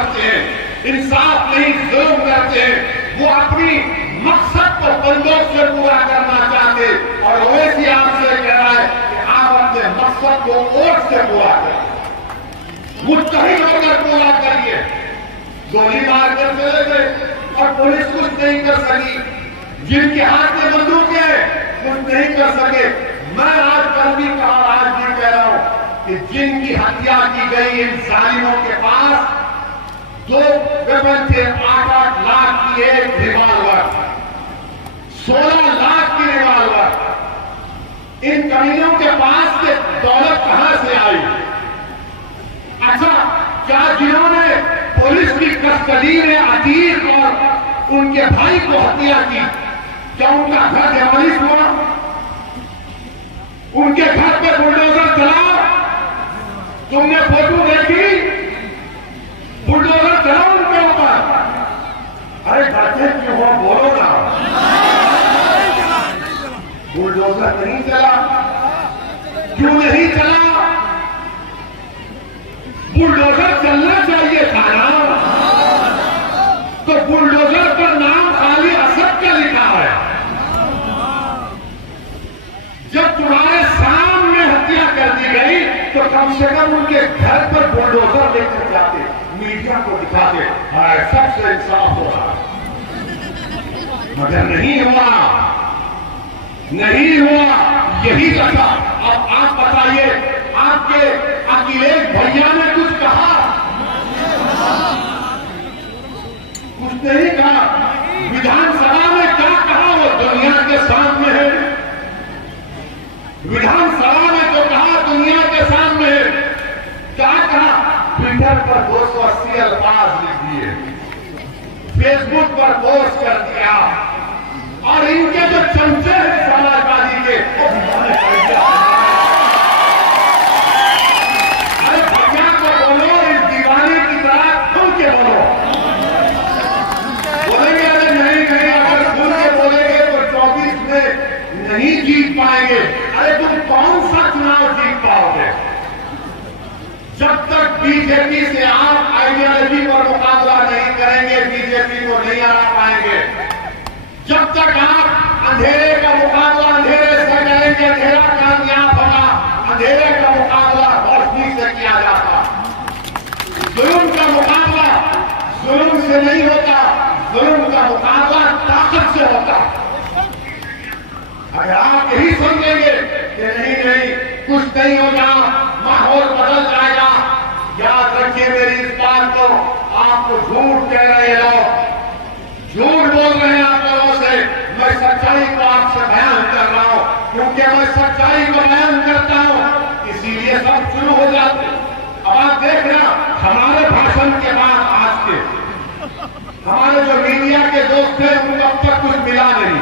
करते हैं, इंसाफ नहीं जुल्म करते हैं, वो अपनी मकसद को बंदोक से पूरा करना चाहते, और ओवैसी आपसे कह रहा है कि आप अपने मकसद को वोट से पूरा करें, मुत्तहिद होकर पूरा करिए। गोली मारकर चले गए और पुलिस कुछ नहीं कर सकी, जिनके हाथ में बंदूक है कुछ नहीं कर सके। मैं आज कल भी कहा, आज भी कह रहा हूं कि जिनकी हत्या की गई इन जालिमों के पास 2 वेपन थे, 8-8 लाख की एक रिवाल्वर, 16 लाख की रिवाल्वर। इन कमीनों के पास से दौलत कहां से आई? अच्छा, क्या जिन्होंने पुलिस की कस्टडी में अतीक और उनके भाई को हत्या की, क्या उनका घर डेमोलिश हुआ? उनके घर पे बुलडोजर चला? तुमने फोटो देखी? बुलडोजर चला उनके ऊपर? अरे डरते क्यों हो, बोलो ना। बुलडोजर नहीं चला, क्यों नहीं चला? बुलडोजर चलना चाहिए था ना। तो बुलडोजर पर नाम खाली असद का लिखा है। जब तुम्हारे सामने हत्या कर दी गई तो कम से कम उनके घर पर बुलडोजर लेकर जाते, मीडिया को दिखाते, सबसे इंसाफ हो रहा। मगर नहीं हुआ, नहीं हुआ, यही कथा। अब आप बताइए, आपके अखिलेश भैया ने कुछ कहा? कुछ नहीं कहा। विधानसभा में क्या कहा वो दुनिया के सामने है। विधानसभा में जो कहा दुनिया के सामने है। क्या कहा? ट्विटर पर 280 अल्फाज लिख दिए, फेसबुक पर पोस्ट कर दिया, और इनके जो चमचे हैं समाजवादी के, अरे भैया को बोलो, इस दीवानी की तरह खुल के बोलो। बोलेंगे अरे नहीं नहीं, अगर खुल के बोलेंगे तो 24 में नहीं जीत पाएंगे। अरे तुम कौन सा चुनाव जीत पाओगे? जब तक बीजेपी से आप आइडियोलॉजी पर मुकाबला नहीं करेंगे, बीजेपी को नहीं हरा पाएंगे। जब तक आप अंधेरे का मुकाबला अंधेरे से करेंगे, अंधेरा कामयाब होगा। अंधेरे का मुकाबला रोशनी से किया जाता, जुल्म का मुकाबला जुल्म से नहीं होता, जुल्म का मुकाबला ताकत से होता। अगर आप यही समझेंगे कि नहीं नहीं कुछ नहीं होगा, माहौल बदल जाएगा, याद रखिए मेरी इस बात को। आपको झूठ कह रहे लोग, झूठ बोल रहे हैं आप लोगों से। मैं सच्चाई को आपसे बयान कर रहा हूं, क्योंकि मैं सच्चाई को बयान करता हूं, इसीलिए सब शुरू हो जाते। अब आप देख रहे हैं, हमारे भाषण के बाद आज के हमारे जो मीडिया के दोस्त थे उनको अब तक कुछ मिला नहीं।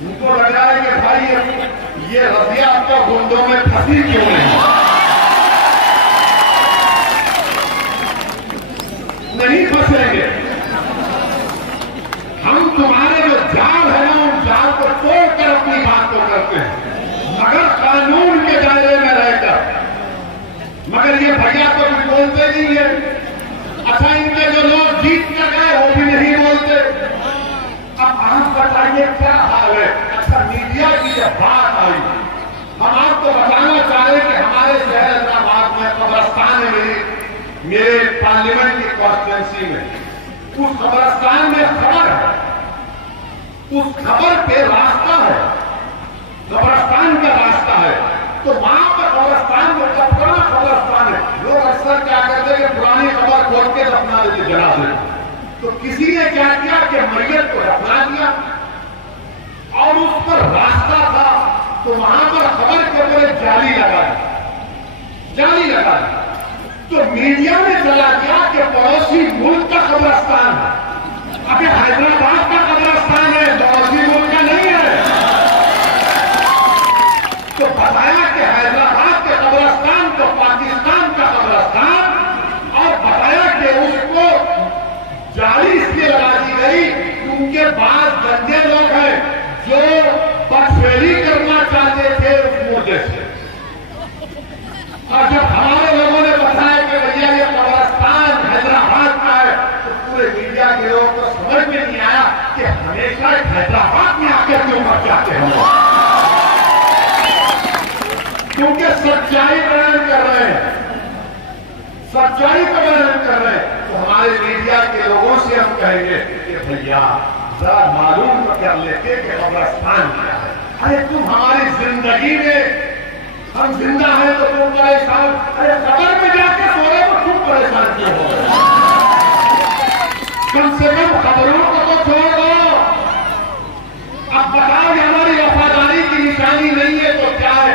उनको लग रहा है कि भाई ये रजिया आपको गुंडों में फंसी क्यों नहीं फंसेंगे। हम तुम्हारे जो जाल है ना, उन जाल को तोड़कर अपनी बात को करते हैं, मगर कानून के दायरे में रहकर। मगर ये भैया तो कुछ बोलते नहीं है। अच्छा, इनके जो लोग जीत कर गए वो भी नहीं बोलते। अब आप बताइए क्या हाल है। अच्छा, मीडिया की जब बात आई, हम आपको बताना चाह रहे कि हमारे शहर हैदराबाद में कब्रिस्तान है, मेरे पार्लियामेंट की कॉन्स्टिट्यूंसी में। उस कब्रिस्तान में खबर है, उस खबर पे रास्ता है, कब्रिस्तान का रास्ता है। तो वहां पर कब्रिस्तान में जब पुराना कब्रिस्तान है, लोग अक्सर क्या करते हैं, पुरानी खबर खोल के दफना देते, जला देते। तो किसी ने क्या किया कि मैयत को दफना दिया, और उस पर रास्ता था, तो वहां पर खबर के ऊपर जाली लगा दी। तो मीडिया ने चला गया कि पड़ोसी मुल्क का कब्रिस्तान है। अभी हैदराबाद का कब्रिस्तान है, पड़ोसी मुल्क का नहीं है। तो बताया कि हैदराबाद के कब्रिस्तान को पाकिस्तान का कब्रिस्तान, और बताया कि उसको जाली इसलिए लगा दी गई क्योंकि बाद गंदे लोग हैं जो बदफेली करना चाहते थे उस मुद्दे से। और जब हमारे लोगों ने बताया कि भैया ये सच्चाई का बयान कर रहे हैं, तो हमारे मीडिया के लोगों से हम कहेंगे कि भैया जरा मालूम कर लेते कि कब्रिस्तान क्या है। अरे तुम हमारी जिंदगी में, हम जिंदा हैं तो तुम परेशान, अरे कब्र में जाके सो रहे तो तुम परेशान क्यों हो? कम से कम खबरों को तो छोड़ दो। अब बताओ, ये हमारी वफादारी की निशानी नहीं है तो क्या है?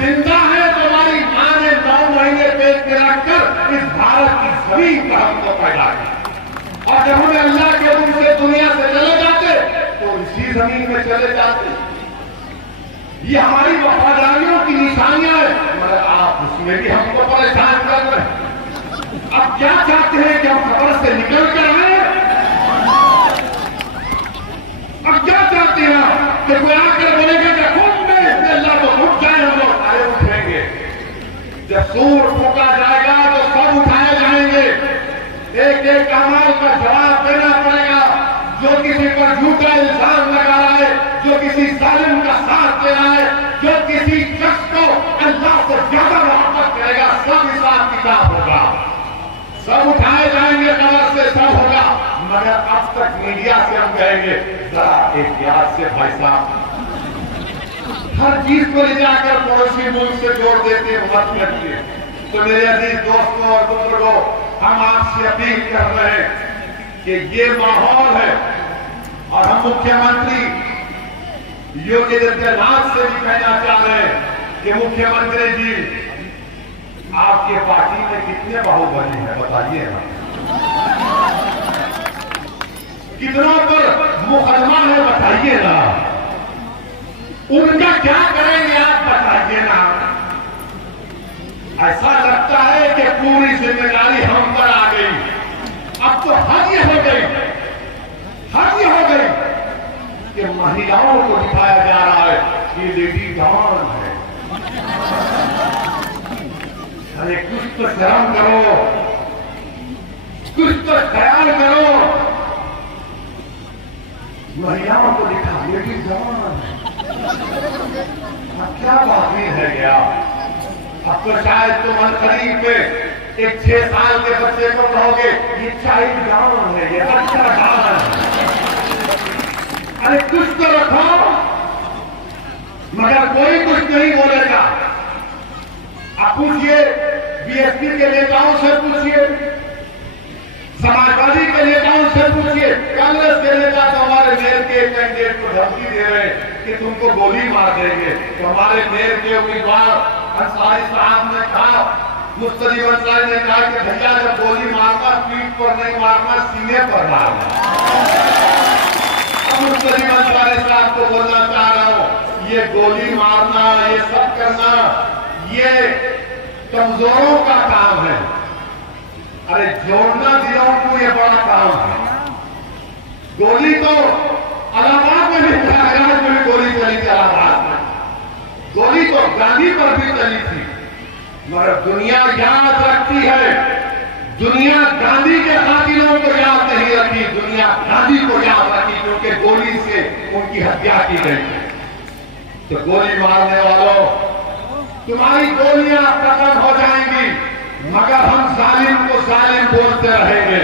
जिंदा है तो हमारी मां ने 9 महीने पेट में रखकर इस भारत की जमीन पर हमको पैदा किया, और जब हमें अल्लाह के रूप से दुनिया से चले जाते तो इसी जमीन में चले जाते। ये हमारी वफादारियों की निशानियां हैं, मगर आप उसमें भी हमको परेशान कर रहे हैं। अब क्या चाहते हैं कि हम खबर से निकल कर आए? अब क्या चाहते हैं कि कोई आकर बोलेगा कि खून में अल्लाह को उठ जाए, हम लोग सारे उठेंगे। जब सूर फूका जाएगा तो सब उठाए जाएंगे। एक एक अमाल का जवाब देना पड़ेगा। जो किसी पर झूठा इल्जाम लगा रहा है, जो किसी जालिम का साथ दे रहा है, जो किसी शख्स को अल्लाह से ज्यादा मोहब्बत करेगा, सब हिसाब किताब होगा, सब उठाए जाएंगे, कबर से सब होगा। मगर अब तक मीडिया से हम कहेंगे जरा एहतियात से भाई साहब, हर चीज को ले जाकर पड़ोसी मुल्क से जोड़ देते हैं, मत लगिए। तो मेरे अजीज दोस्तों और बुजुर्गों, हम आपसे अपील कर रहे हैं कि ये माहौल है, और हम मुख्यमंत्री योगी आदित्यनाथ से भी कहना चाह रहे हैं कि मुख्यमंत्री जी, आपके पार्टी में कितने बाहुबली है बताइए ना, कितना पर मुकदमा है बताइए ना, उनका क्या करेंगे आप बताइए ना। ऐसा लगता है कि पूरी जिम्मेदारी हम पर आ गई। अब तो हद ये हो गई, हद ये हो गई कि महिलाओं को दिखाया जा रहा है कि लेडी डॉन है। अरे कुछ तो शर्म करो, कुछ तो ख्याल करो। महिलाओं को दिखा लेडी डॉन है, अब क्या बाकी है गया? अब तो शायद तुम अनकरीब में एक 6 साल के बच्चे को कहोगे ये चाइल्ड डॉन है, ये बच्चा डॉन है। अरे कुछ तो रखो, मगर कोई कुछ नहीं बोलेगा। आप पूछिए बीएसपी के नेताओं से, पूछिए समाजवादी के नेताओं से, पूछिए कांग्रेस के नेता तो हमारे मेयर के कैंडिडेट को धमकी दे रहे हैं कि तुमको गोली मार देंगे। तो हमारे मेयर के उम्मीदवार अंसारी साहब ने कहा, मुस्तफी अंसारी ने कहा कि भैया जब गोली मारना पीठ पर नहीं मारना, सीने पर मारना। अब मुस्तफी अंसारी साहब को बोलना चाह रहा हूं, ये गोली मारना, ये सब करना, ये कमजोरों का काम है। अरे जोड़ना दिलों को ये बड़ा काम है। गोली तो इलाहाबाद में भी, प्रयागराज में भी गोली चली थी, इलाहाबाद में गोली तो गांधी पर भी चली थी। मगर दुनिया याद रखती है, दुनिया गांधी के कातिलों को याद नहीं रखी, दुनिया गांधी को याद रखी क्योंकि गोली से उनकी हत्या की गई। तो गोली मारने वालों, तुम्हारी गोलियां खत्म हो जाएंगी, मगर हम जालिम को जालिम बोलते रहेंगे।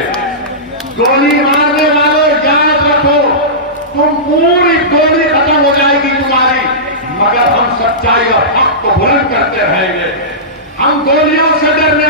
गोली मारने वालों याद रखो, तुम पूरी गोली खत्म हो जाएगी तुम्हारी, मगर हम सच्चाई और हक को बुलंद करते रहेंगे। हम गोलियों से डरने